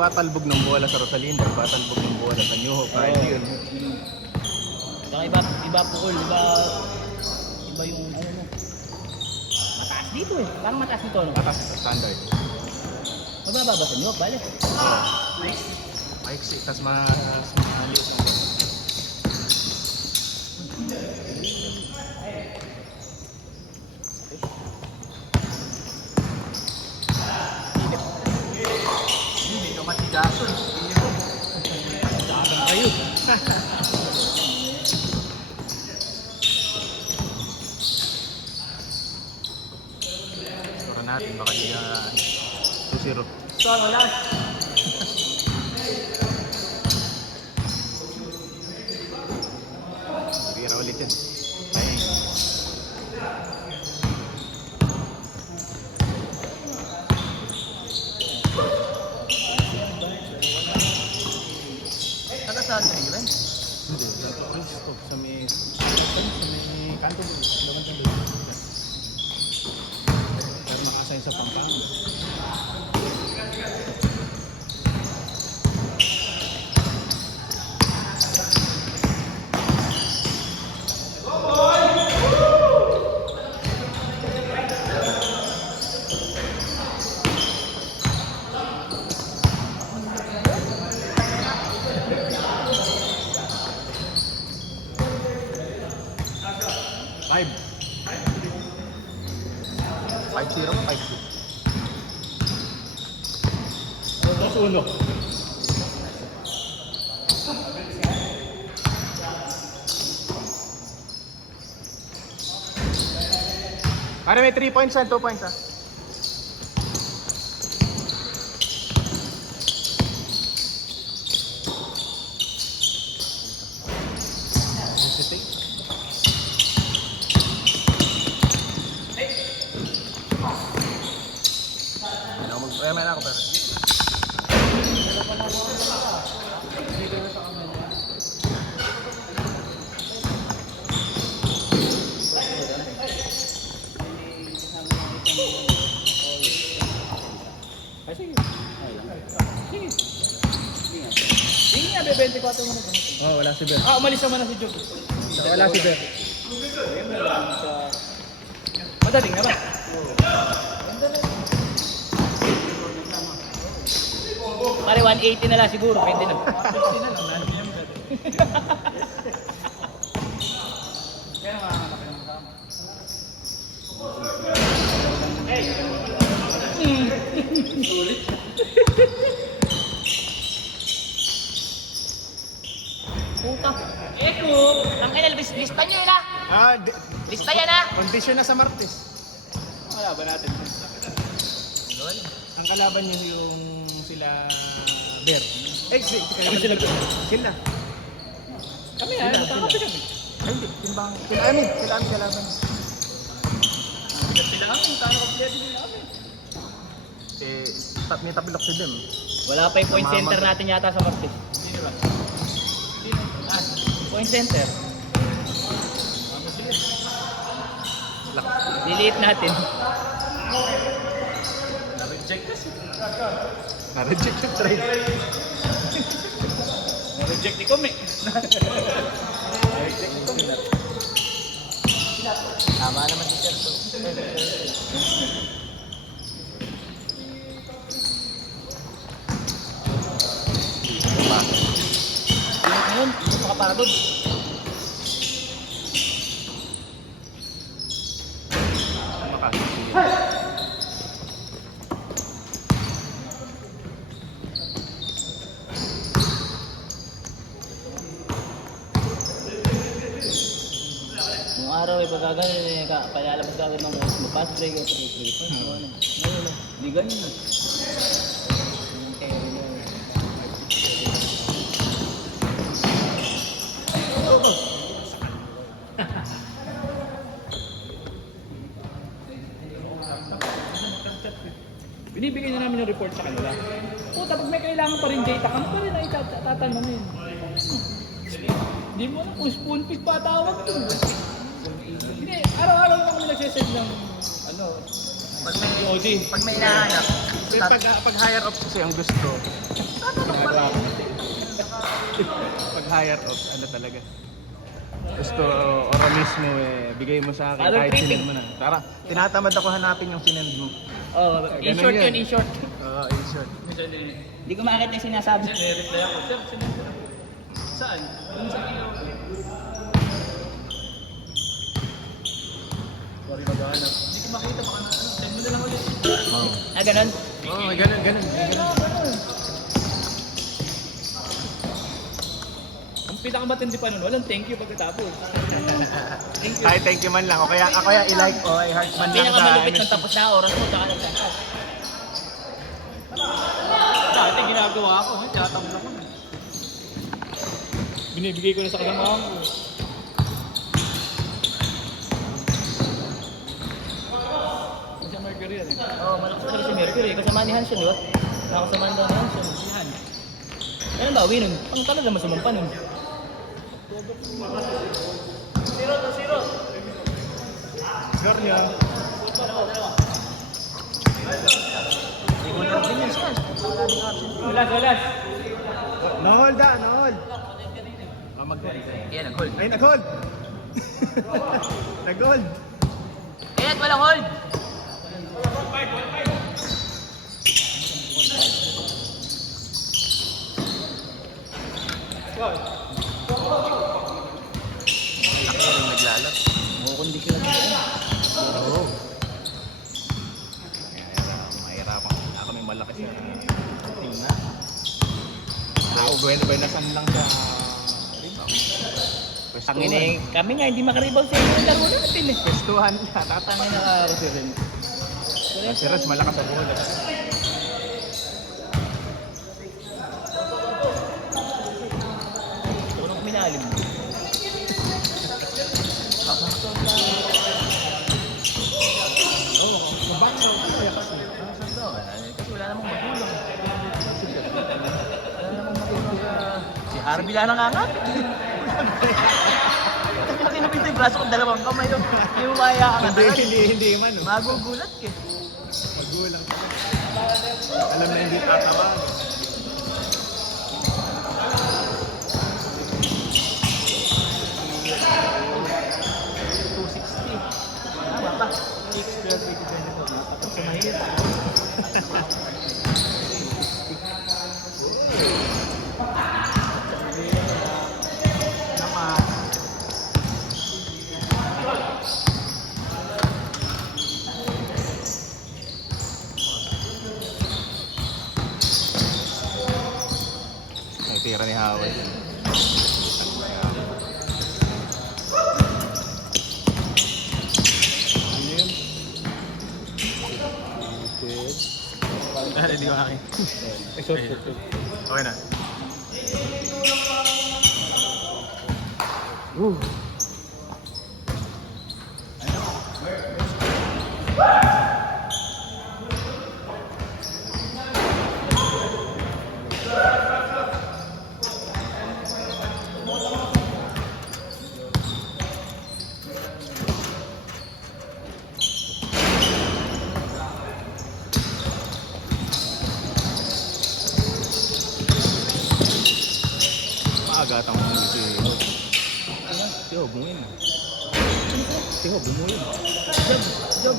nagpatalbog ng bola sa Rosalinda, nagpatalbog ng bola sa New Hope. Ay, yun. Saka iba po all, iba yung ano mo. Mataas dito eh. Parang mataas dito ano. Atas, standard. Mababa ba sa New York? Balik. Maiksi, tas maliit lang. Hindi ka matigason. Dagang kayo. Score natin, baka di 2-0. So, wala. Bira ulit yan. Ayun. Taga saan na yun? Hindi, dapat Prince to sa may kanto mo. Dawan sa doon. Pero nakasign sa Pampanga. Five. 5-0 ka, 5-2. Tapos uno. Pare, may 3 points and 2 points ha. May na ako pero. Sige. Sige nga, 24 mo na ganito. Oh, wala si Ber. Umalis naman na si Job. Wala si Ber. Madaling naman. Pare 180 na lang siguro, pwede na. 150 na lang, lalo niya maganda. Kaya nga, malaki ng kasama. Sulit. Puta. Eko, ang kailan, lista nyo yun ah. Lista yan ah. Condition na sa Martes. Wala ba natin? Ang kalaban niyo yung sila Ber. Kami sila. Sila. Kami ah, magkakapi kami. Ay, hindi. Timbang. Sila amin kalaban. Sila kami, tayo kompleto nila kami. May tapilok si Dem. Wala pa yung point center natin yata sa Martes. Sino ba? Point center. Delete natin. Na-reject kasi. Na-reject yung trade. Na-reject ni Kumi. Na-reject yung trade. Tama naman si Cherto. Ngayon, makapagod. Nung araw ay pagkagalan eh, palalabas ka agad ng pass break o 3-3 points. Ngayon, hindi ganyan. Binibigay na namin yung report sa kanila. Puta, pag may kailangan pa rin data, kami pa rin ay tatanungin. Hindi mo na kung spoon feed pa tawag doon. Hindi, araw-araw na kami nagsisend ng Yung OG. Pag may hinahanap, Pag higher ups kasi ang gusto, ginagawa ko. Pag higher ups, ano talaga. Gusto, ora mismo bigay mo sa akin Ano, kahit tripping? sinend mo na. Tara, tinatamad ako hanapin yung sinend mo. Oh, Ganun in-short yun. yun, in-short. Oo, in short. hindi ko makakita yung sinasabi. Reply ako. Sir, sinend ko na. Saan? Doon sa iyo. Sorry, maghanap. Hindi ko makita, baka na, send mo na lang ulit. Oo. Ah, ganun? Oo, ganun, ganun. Ang pinakamatindi pa nun, walang thank you pagkatapos. Thank you. Kahit thank you man lang. O kaya i-like o i-heart man lang sa Pinakamalupit MSG. ng tapos na oras mo, tsaka nagsakas. Dati ginagawa ko, tinatamla ko. Binibigay ko na sa kasamahan ko. Kasi Mercury yan eh. Oo, malakas talaga si Mercury. Kasama ni Hanson, di ba? Nakasamahan daw ni Hanson. Yan. Ganun ba, nun? Ang talaga masumampa nun. Score niya. Walas, walas. No-hold ah, no-hold. Mag-hold. Yan, nag-hold. Ay, nag-hold. Nag-hold. Kaya't walang hold! Naglalat. Mukukondisyon lang siya. Oo. Mahirapan. Ako may malaki sa team na. Ako, buenasan lang sa rebound. Tangin eh, kami nga hindi makaribang sa inyo. Laro natin eh. Pwestuhan na. Tatangin na ako si Ren. Si Ren, malakas sa bola. Tulong minalim mo. Kasi wala namang magulang. Si Harvey lang nangangat. Kasi napinto yung braso kong dalawang kamay doon. Hindi mo kaya ang Hindi man. magugulat ka. Magulang. Alam na hindi tatawa. Tama ba? 6, 12, 24. Napatong sa mahirap. Naman. Ay, tira ni Howard. Dali, di ba akin? Okay na. Maagatang mo si Hob. Si Hob, bumuin na. Si Hob, bumuin. Job.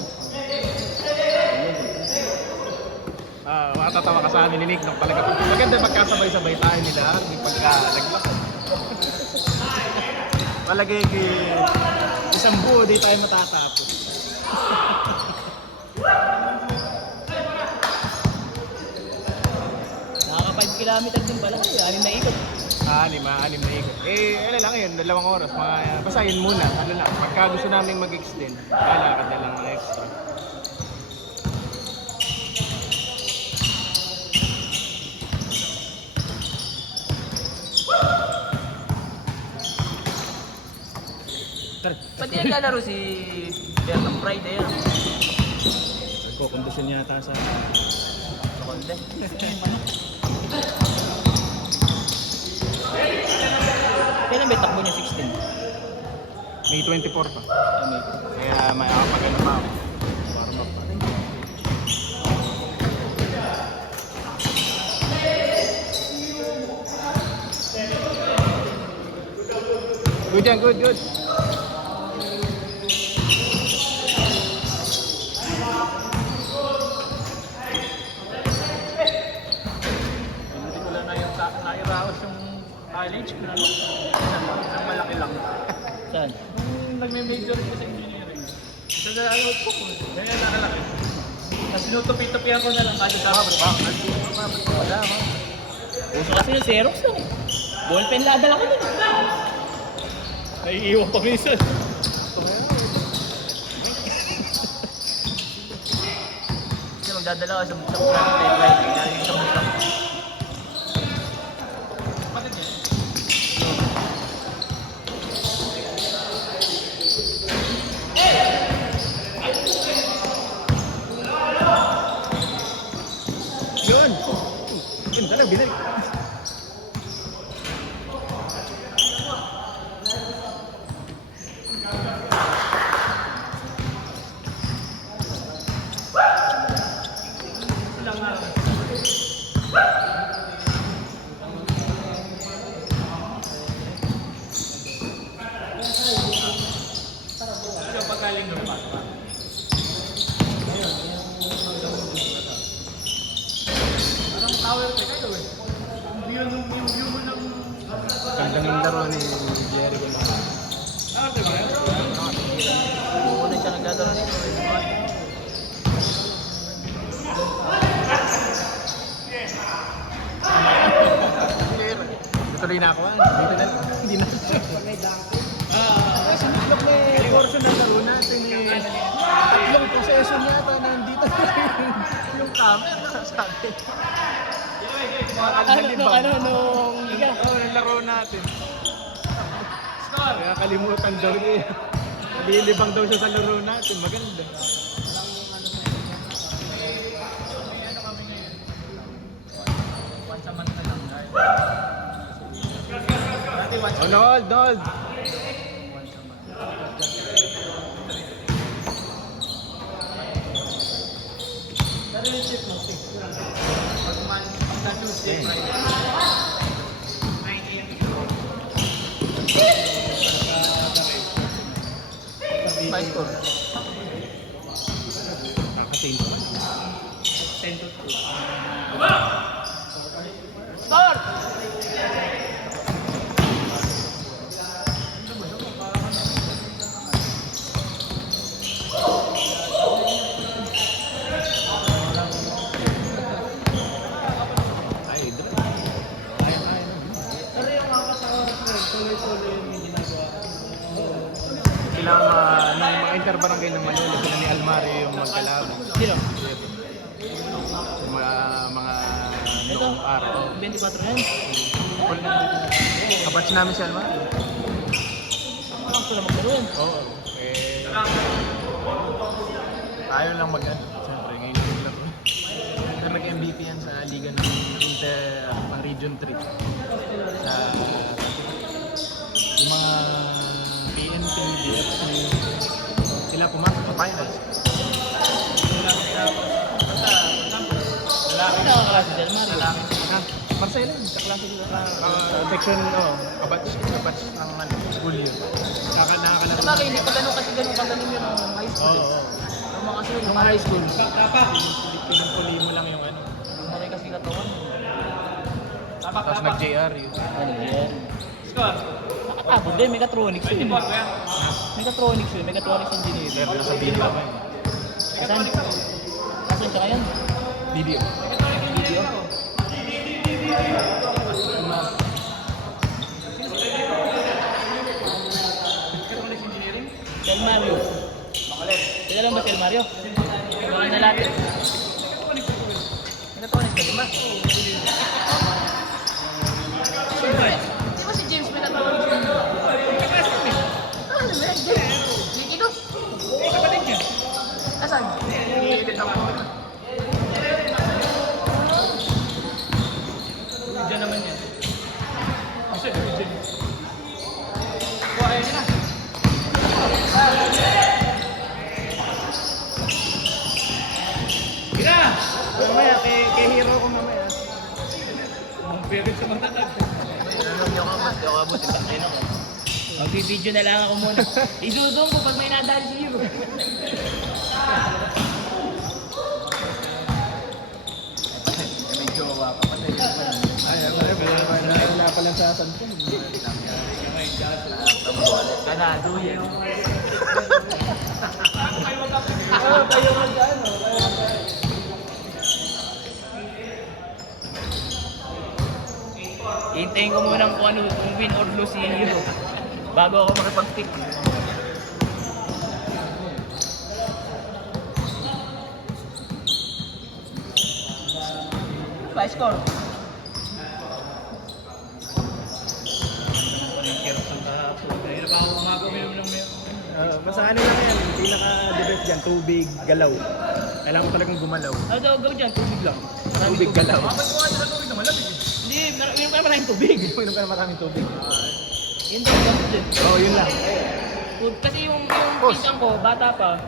Matatawa ka sa amin ni Nick nung talaga. Maganda magkasabay-sabay tayo nila. Yung pagka naglakad. Palagay isang buo di tayo matatapos. Nakaka 5 kilometers din pala kayo. Anim na ikot. Anim na ikot. Ano lang yun, 2 oras. Basta yun muna. Ano lang, pagka gusto namin mag-extend, lalakad na lang ng extra. Pati naglalaro si Bertang Friday yan. Nagkokondisyon yata sa... Sa konde. Kailan ba yung takbo niya? 16? May 24 pa. Kaya may makapagano pa ako. Warm up pa. yan, good, good. Hindi ko lang na yung nairaos yung college ko na isang malaki lang. Saan? Nung nagme-major ko sa engineering. Ito na ano po ko. Ganyan nakalaki. Tapos sinutupi-tupihan ko na lang kada dapat ba? Wala mo. Uso kasi yung Xerox lang eh. Ballpen ladala ko nun. Naiiwan pa minsan. Kasi magdadala ka sa typewriting na yung sa musang. Bakit yan? Yun. Yun, tara, binalik. Yung pagkaling doon pa. Parang tower kayo eh. Yung view mo ng... Gandang yung laro ni Jerry ko lang. Tower ba yun? Muna siya nagdadala nito eh. Tuloy na ako, dito na, hindi na. Kasi naglok may portion ng laro natin eh. Tatlong possession yata na nandito yung camera, sabi. Nung liga. Oo, yung laro natin. Kaya kalimutan daw niya. Nabilibang daw siya sa laro natin, maganda. Once a month na lang guys. Dati once a Oh, month. Nold, Nold! Once a month. Pero yung shift mo, 6 lang. Pagka Tuesday, Friday. 9 AM. My score. Kakatain ko. 10 to 2. Start! Ay, dra. Kaya, kaya. Pero yung mga kasama ko, tuloy-tuloy yung ginagawa. Sila nung mga interbarangay ng Manila, sila ni Almario yung magkalaban. Sino? Yung mga noong araw. 24 yan. Kabatch namin si Almario. Parang sila maglaro yan. Oo. Ayaw lang mag-ano. Siyempre, ngayon yung laro. Pero nag-MVP yan sa liga ng pang Region 3. Sa yung mga PNP, DFC, sila pumasok sa finals. Ano nakaklase dyan, Mario? Ha? Marcelo, sa klase nila. Section, kabatch ng school yun. Nakakalaro. Sabagay, hindi pa ganun kasi ganun kagaling yung high school. Oo. Yung mga kasi yung mga high school. Pinupuli mo lang yung ano. Lumaki kasi katawan. Tapos nag-JR yun. Ano yan? Score. Nakatapon din, Mechatronics yun. Report ko yan. Mechatronics yun, Mechatronics Engineering. Pero nasabihin ko pa yun. Asan? Asan ka ngayon? Video. Video? Electronics engineering. Sel Mario. Kailan lang ba Sel Mario? Mga nalapit. Electronics ka, di ba? Di ba si James Mechatronics yun? Ano ba yan? Nicky do? Kapatid niya. Asan? Iilit ako. Diyan naman yan. Kasi diyan. Kuha niya na. Kira! Mamaya, kay hero ko mamaya. Ang pwede sa mga tatag. Alam niyo ka, mas di ako abutin sa kayo ako. Magbibideo na lang ako muna. Isudong ko pag may nadali si Hero. May jowa pa pati. Wala pa lang sa santo. Kanado yan. Hintayin ko muna kung ano, kung win or lose si Hero. Bago ako makipag-pick. Pa score. Basta ano lang yan, pinaka-the best dyan, tubig, galaw. Kailangan mo talagang gumalaw. Ano daw gawin dyan? Tubig lang. Tubig, galaw. Hindi, meron ka na maraming tubig. Uminom ka na maraming tubig. Yun daw, gamot din. Oo, yun lang. Kasi yung Boss. pinsan ko, bata pa,